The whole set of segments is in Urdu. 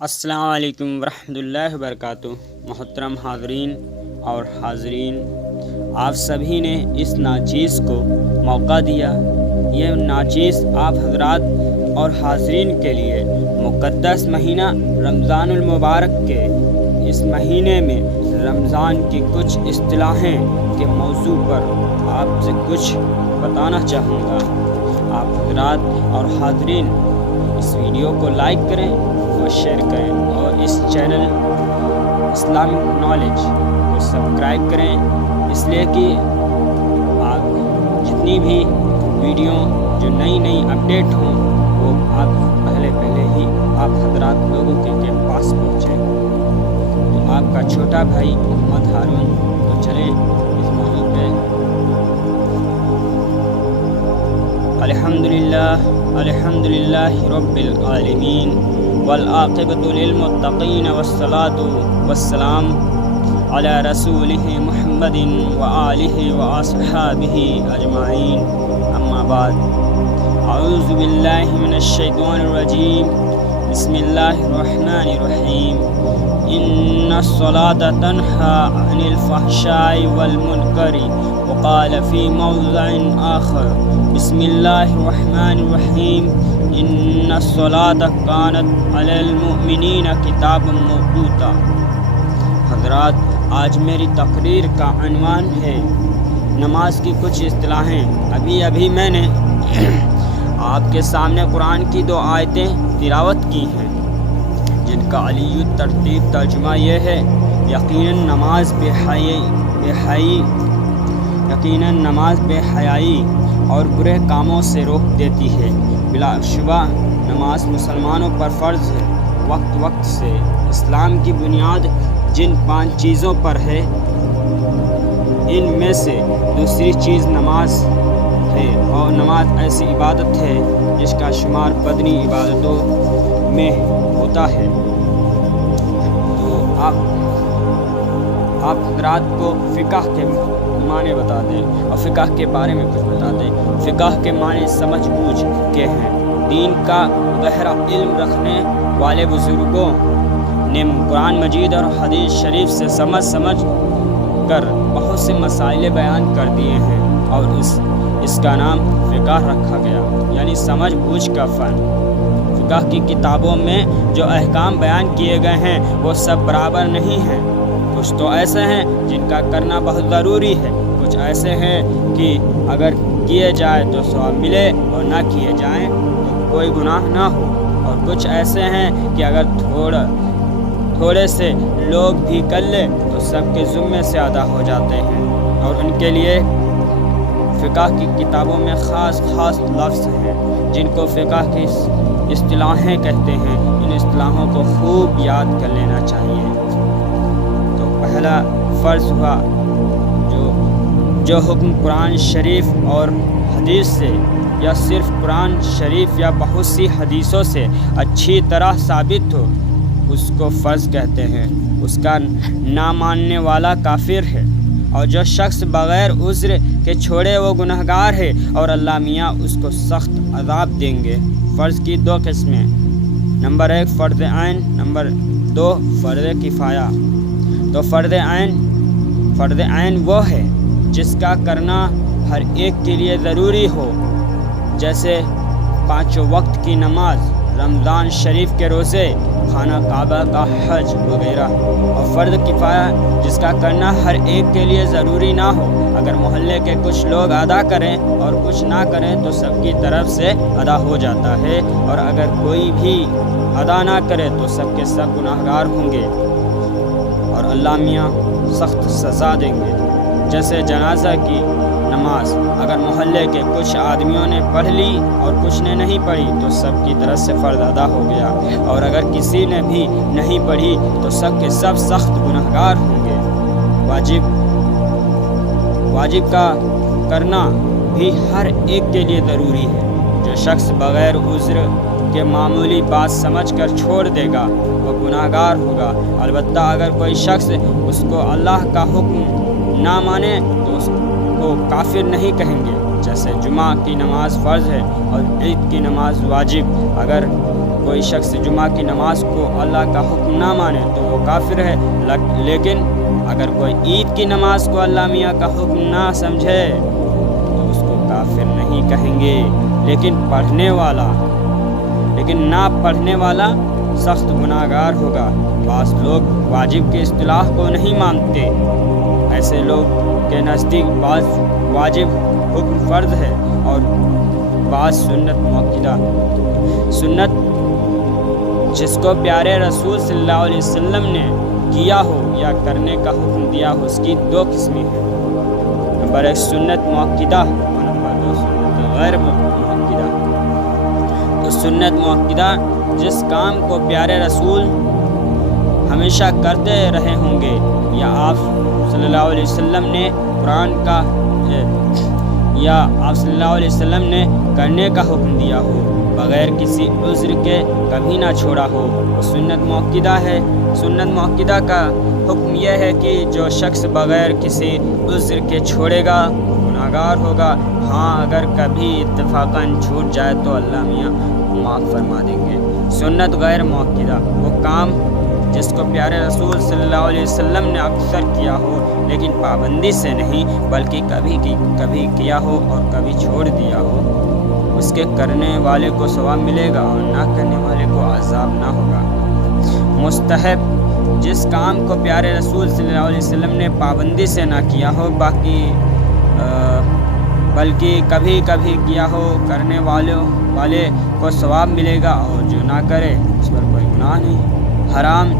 السلام علیکم ورحمۃ اللہ وبرکاتہ۔ محترم حاضرین اور حاضرین، آپ سبھی نے اس ناچیز کو موقع دیا۔ یہ ناچیز آپ حضرات اور حاضرین کے لیے مقدس مہینہ رمضان المبارک کے اس مہینے میں رمضان کی کچھ اصطلاحیں کے موضوع پر آپ سے کچھ بتانا چاہوں گا۔ آپ حضرات اور حاضرین اس ویڈیو کو لائک کریں اور شیئر کریں اور اس چینل اسلامک نالج کو سبسکرائب کریں، اس لیے کہ آپ جتنی بھی ویڈیو جو نئی اپڈیٹ ہوں وہ آپ پہلے ہی آپ حضرات لوگوں کے پاس پہنچے۔ تو آپ کا چھوٹا بھائی محمد ہارون، تو چلیں اس موضوع پہ۔ الحمدللہ رب العالمین والعاقبۃ للمتقین والصلاة والسلام علی رسولہ محمد وآلہ واصحابہ اجمعین، اما بعد۔ اعوذ باللہ من الشیطان الرجیم، بسم اللہ الرحمن الرحیم۔ ان الصلاة تنہی عن الفحشاء والمنکر وقال فی موضع آخر بسم اللہ الرحمن الرحیم۔ ان الصلاة کانت علی المؤمنین کتابا موقوتا۔ حضرات، آج میری تقریر کا عنوان ہے نماز کی کچھ اصطلاحیں۔ ابھی میں نے آپ کے سامنے قرآن کی 2 آیتیں تلاوت کی ہیں، جن کا علی الترتیب ترجمہ یہ ہے: یقیناً نماز بے حیائی اور برے کاموں سے روک دیتی ہے۔ بلا شبہ نماز مسلمانوں پر فرض ہے، وقت سے۔ اسلام کی بنیاد جن 5 چیزوں پر ہے، ان میں سے دوسری چیز نماز ہے، اور نماز ایسی عبادت ہے جس کا شمار بدنی عبادتوں میں ہوتا ہے۔ تو آپ حضرات کو فقہ کے معنی بتا دیں اور فقہ کے بارے میں کچھ بتا دیں۔ فقہ کے معنی سمجھ بوجھ کے ہیں۔ دین کا گہرا علم رکھنے والے بزرگوں نے قرآن مجید اور حدیث شریف سے سمجھ کر بہت سے مسائل بیان کر دیے ہیں، اور اس کا نام فقہ رکھا گیا، یعنی سمجھ بوجھ کا فن۔ فقہ کی کتابوں میں جو احکام بیان کیے گئے ہیں وہ سب برابر نہیں ہیں۔ کچھ تو ایسے ہیں جن کا کرنا بہت ضروری ہے، کچھ ایسے ہیں کہ اگر کیے جائے تو ثواب ملے اور نہ کیے جائیں تو کوئی گناہ نہ ہو، اور کچھ ایسے ہیں کہ اگر تھوڑے سے لوگ بھی کر لے تو سب کے ذمے سے ادا ہو جاتے ہیں، اور ان کے لیے فقہ کی کتابوں میں خاص لفظ ہیں جن کو فقہ کی اصطلاحیں کہتے ہیں۔ ان اصطلاحوں کو خوب یاد کر لینا چاہیے۔ تو پہلا فرض ہوا جو حکم قرآن شریف اور حدیث سے، یا صرف قرآن شریف یا بہت سی حدیثوں سے اچھی طرح ثابت ہو، اس کو فرض کہتے ہیں۔ اس کا نہ ماننے والا کافر ہے، اور جو شخص بغیر عذر کے چھوڑے وہ گنہگار ہے، اور اللہ میاں اس کو سخت عذاب دیں گے۔ فرض کی 2 قسمیں: نمبر 1 فرض عین، نمبر 2 فرض کفایہ۔ تو فرض عین وہ ہے جس کا کرنا ہر ایک کے لیے ضروری ہو، جیسے 5 وقت کی نماز، رمضان شریف کے روزے، خانہ کعبہ کا حج وغیرہ۔ اور فرض کفایہ جس کا کرنا ہر ایک کے لیے ضروری نہ ہو، اگر محلے کے کچھ لوگ ادا کریں اور کچھ نہ کریں تو سب کی طرف سے ادا ہو جاتا ہے، اور اگر کوئی بھی ادا نہ کرے تو سب کے سب گناہگار ہوں گے، اور اللہ میاں سخت سزا دیں گے۔ جیسے جنازہ کی نماز اگر محلے کے کچھ آدمیوں نے پڑھ لی اور کچھ نے نہیں پڑھی تو سب کی طرف سے فرض ادا ہو گیا، اور اگر کسی نے بھی نہیں پڑھی تو سب کے سب سخت گنہگار ہوں گے۔ واجب کا کرنا بھی ہر ایک کے لیے ضروری ہے۔ جو شخص بغیر عذر کے معمولی بات سمجھ کر چھوڑ دے گا وہ گنہگار ہوگا۔ البتہ اگر کوئی شخص اس کو اللہ کا حکم نہ مانے تو اس کو کافر نہیں کہیں گے۔ جیسے جمعہ کی نماز فرض ہے اور عید کی نماز واجب، اگر کوئی شخص جمعہ کی نماز کو اللہ کا حکم نہ مانے تو وہ کافر ہے، لیکن اگر کوئی عید کی نماز کو اللہ میاں کا حکم نہ سمجھے تو اس کو کافر نہیں کہیں گے، لیکن نہ پڑھنے والا سخت گناہگار ہوگا۔ بعض لوگ واجب کی اصطلاح کو نہیں مانتے، ایسے لوگ کے نزدیک بعض واجب حکم فرض ہے اور بعض سنت مؤکدہ۔ سنت جس کو پیارے رسول صلی اللہ علیہ وسلم نے کیا ہو یا کرنے کا حکم دیا ہو، اس کی دو قسمیں ہیں۔ نمبر 1 سنت مؤکدہ اور نمبر 2 سنت غیر مؤکدہ۔ تو سنت مؤکدہ جس کام کو پیارے رسول ہمیشہ کرتے رہے ہوں گے یا آپ صلی اللہ علیہ وسلم نے قرآن کا یا آپ صلی اللہ علیہ وسلم نے کرنے کا حکم دیا ہو، بغیر کسی عذر کے کبھی نہ چھوڑا ہو، وہ سنت مؤکدہ ہے۔ سنت مؤکدہ کا حکم یہ ہے کہ جو شخص بغیر کسی عذر کے چھوڑے گا وہ گناہگار ہوگا۔ ہاں اگر کبھی اتفاقاً چھوٹ جائے تو اللہ میاں معاف فرما دیں گے۔ سنت غیر مؤکدہ وہ کام جس کو پیارے رسول صلی اللہ علیہ وسلم نے اکثر کیا ہو لیکن پابندی سے نہیں، بلکہ کبھی کیا ہو اور کبھی چھوڑ دیا ہو، اس کے کرنے والے کو ثواب ملے گا اور نہ کرنے والے کو عذاب نہ ہوگا۔ مستحب جس کام کو پیارے رسول صلی اللہ علیہ وسلم نے پابندی سے نہ کیا ہو بلکہ کبھی کیا ہو، کرنے والے کو ثواب ملے گا اور جو نہ کرے اس پر کوئی گناہ نہیں۔ حرام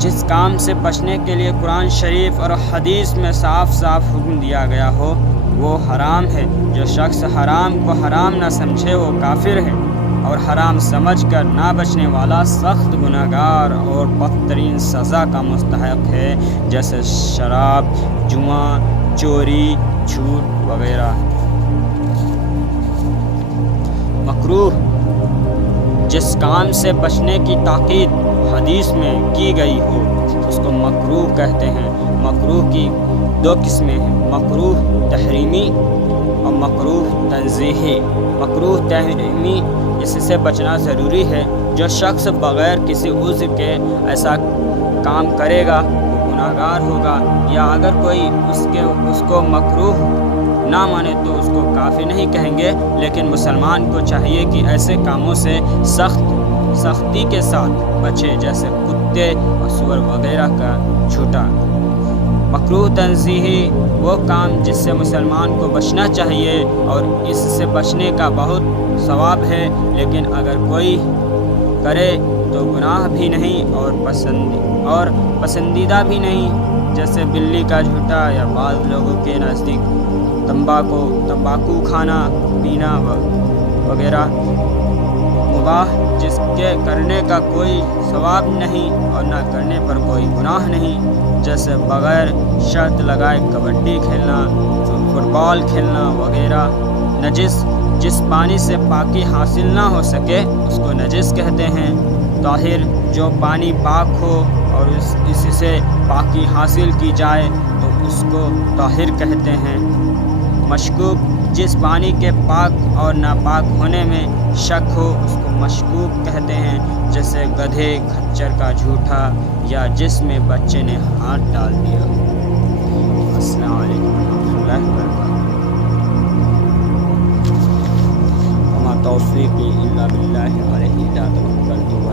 جس کام سے بچنے کے لیے قرآن شریف اور حدیث میں صاف حکم دیا گیا ہو وہ حرام ہے۔ جو شخص حرام کو حرام نہ سمجھے وہ کافر ہے، اور حرام سمجھ کر نہ بچنے والا سخت گناہگار اور بدترین سزا کا مستحق ہے، جیسے شراب، جوا، چوری، جھوٹ وغیرہ۔ مکروہ جس کام سے بچنے کی تاکید حدیث میں کی گئی ہو اس کو مکروہ کہتے ہیں۔ مکروہ کی دو قسمیں ہیں، مکروہ تحریمی اور مکروہ تنزیہی۔ مکروہ تحریمی اس سے بچنا ضروری ہے۔ جو شخص بغیر کسی عذر کے ایسا کام کرے گا وہ گناہگار ہوگا، یا اگر کوئی اس کو مکروہ نہ مانے تو اس کو کافر نہیں کہیں گے، لیکن مسلمان کو چاہیے کہ ایسے کاموں سے سختی کے ساتھ بچے، جیسے کتے اور سور وغیرہ کا جھوٹا۔ مکروہ تنزیہی وہ کام جس سے مسلمان کو بچنا چاہیے اور اس سے بچنے کا بہت ثواب ہے، لیکن اگر کوئی کرے تو گناہ بھی نہیں اور پسندیدہ بھی نہیں، جیسے بلی کا جھوٹا یا بعض لوگوں کے نزدیک تمباکو کھانا پینا وغیرہ مباح، جس کے کرنے کا کوئی ثواب نہیں اور نہ کرنے پر کوئی گناہ نہیں، جیسے بغیر شرط لگائے کبڈی کھیلنا، فٹ بال کھیلنا وغیرہ۔ نجس جس پانی سے پاکی حاصل نہ ہو سکے اس کو نجس کہتے ہیں۔ طاہر جو پانی پاک ہو اور اس سے پاکی حاصل کی جائے تو اس کو طاہر کہتے ہیں۔ مشکوک جس پانی کے پاک اور ناپاک ہونے میں شک ہو اس کو مشکوک کہتے ہیں، جیسے گدھے کھچر کا جھوٹا یا جس میں بچے نے ہاتھ ڈال دیا۔ السلام علیکم ورحمۃ اللہ وبرکاتہ۔ وما توفیقی الا باللہ علیہ توکلت و